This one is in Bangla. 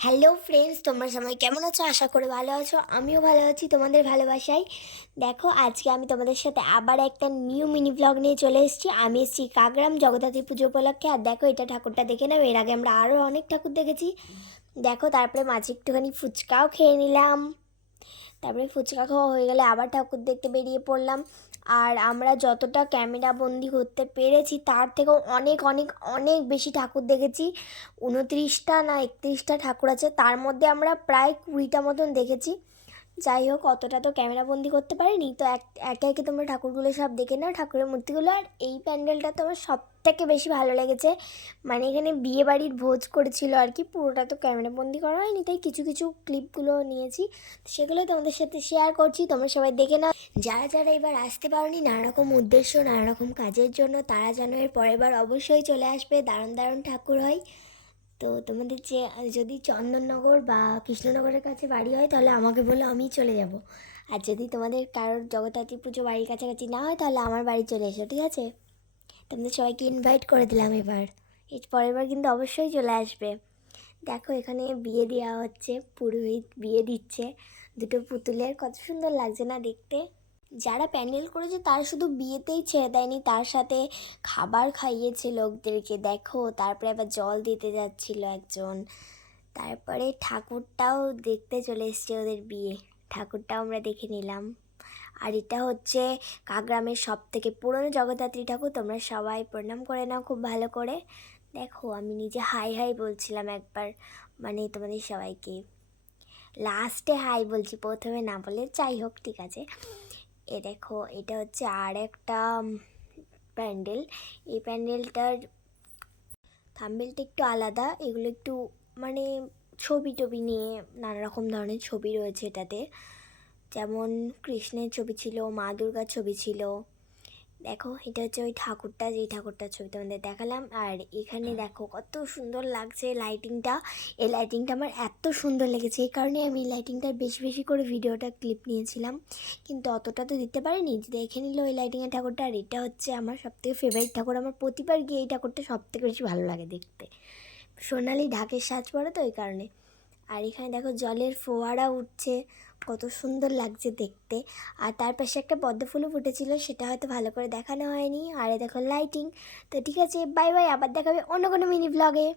হ্যালো ফ্রেন্ডস, তোমরা সবাই কেমন আছো? আশা করে ভালো আছো। আমিও ভালো আছি তোমাদের ভালোবাসায়। দেখো, আজকে আমি তোমাদের সাথে আবার একটা নিউ মিনি ব্লগ নিয়ে চলে এসেছি। আমি এসেছি কাকগ্রাম জগদ্ধাত্রী পুজো উপলক্ষে। আর দেখো, এটা ঠাকুরটা দেখে নাও। এর আগে আমরা আরও অনেক ঠাকুর দেখেছি। দেখো, তারপরে মাঝে একটুখানি ফুচকাও খেয়ে নিলাম। তারপরে ফুচকা খাওয়া হয়ে গেলে আবার ঠাকুর দেখতে বেরিয়ে পড়লাম। আর আমরা যতটা ক্যামেরা বন্দি করতে পেরেছি তার থেকেও অনেক অনেক অনেক বেশি ঠাকুর দেখেছি। 29টা না 31টা ঠাকুর আছে, তার মধ্যে আমরা প্রায় 20টা মতন দেখেছি। যাই হোক, অতটা তো ক্যামেরা বন্দি করতে পারিনি। তো একে একে তোমরা ঠাকুরগুলো সব দেখে নাও, ঠাকুরের মূর্তিগুলো। আর এই প্যান্ডেলটা তো আমার সব থেকে বেশি ভালো লেগেছে। মানে এখানে বিয়ে বাড়ির ভোজ করেছিল আর কি, পুরোটা তো ক্যামেরা বন্দি করা হয়নি, তাই কিছু কিছু ক্লিপগুলো নিয়েছি। সেগুলো তোমাদের সাথে শেয়ার করছি, তোমরা সবাই দেখে নাও। যারা যারা এবার আসতে পারোনি নানা রকম উদ্দেশ্য, নানা রকম কাজের জন্য, তারা যেন এর পরের বার অবশ্যই চলে আসবে। দারুণ দারুণ ঠাকুর হয়। তো তোমাদের যে যদি চন্দননগর বা কৃষ্ণনগরের কাছে বাড়ি হয় তাহলে আমাকে বলো, আমি চলে যাব। আর যদি তোমাদের কারোর জগদ্ধাত্রী পুজো বাড়ির কাছাকাছি না হয় তাহলে আমার বাড়ি চলে এসো, ঠিক আছে? তোমাদের সবাইকে ইনভাইট করে দিলাম এবার। এর পরের বার কিন্তু অবশ্যই চলে আসবে। দেখো, এখানে বিয়ে দেওয়া হচ্ছে, পুরোহিত বিয়ে দিচ্ছে দুটো পুতুলের। কত সুন্দর লাগছে না দেখতে? যারা প্যান্ডেল করেছে তারা শুধু বিয়েতেই ছেড়ে দেয়নি, তার সাথে খাবার খাইয়েছে লোকদেরকে। দেখো, তারপরে আবার জল দিতে যাচ্ছিল একজন। তারপরে ঠাকুরটাও দেখতে চলে এসছে ওদের বিয়ে। ঠাকুরটাও আমরা দেখে নিলাম। আর এটা হচ্ছে কাকগ্রামের সব থেকে পুরনো জগদ্ধাত্রী ঠাকুর। তোমরা সবাই প্রণাম করে নাও খুব ভালো করে। দেখো, আমি নিজে হাই হাই বলছিলাম একবার, মানে তোমাদের সবাইকে লাস্টে হাই বলছি, প্রথমে না বলে। যাই হোক, ঠিক আছে। এ দেখো, এটা হচ্ছে আর একটা প্যান্ডেল। এই প্যান্ডেলটার থাম্বেলটা একটু আলাদা। এগুলো একটু মানে ছবি টবি নিয়ে নানা রকম ধরনের ছবি রয়েছে এটাতে। যেমন কৃষ্ণের ছবি ছিল, মা দুর্গার ছবি ছিল। দেখো, এটা হচ্ছে ওই ঠাকুরটা, যেই ঠাকুরটার ছবি তোমাদের দেখালাম। আর এখানে দেখো কত সুন্দর লাগছে লাইটিংটা। এই লাইটিংটা আমার এত সুন্দর লেগেছে, এই কারণে আমি এই লাইটিংটার বেশি বেশি করে ভিডিওটা ক্লিপ নিয়েছিলাম। কিন্তু অতটা তো দিতে পারিনি, দেখে নিল ওই লাইটিংয়ের ঠাকুরটা। আর এটা হচ্ছে আমার সবথেকে ফেভারিট ঠাকুর। আমার প্রতিবার গিয়ে এই ঠাকুরটা সবথেকে বেশি ভালো লাগে দেখতে। সোনালি ঢাকের সাজ পরে তো, ওই কারণে। আর এখানে দেখো জলের ফোয়ারা উঠছে, কত সুন্দর লাগছে দেখতে। আর তার পাশে একটা পদ্ম ফুলও ফুটেছিল, সেটা হয়তো ভালো করে দেখানো হয়নি। আর দেখো লাইটিং। তো ঠিক আছে, বাই বাই, আবার দেখাবে অন্য কোনো মিনি ব্লগে।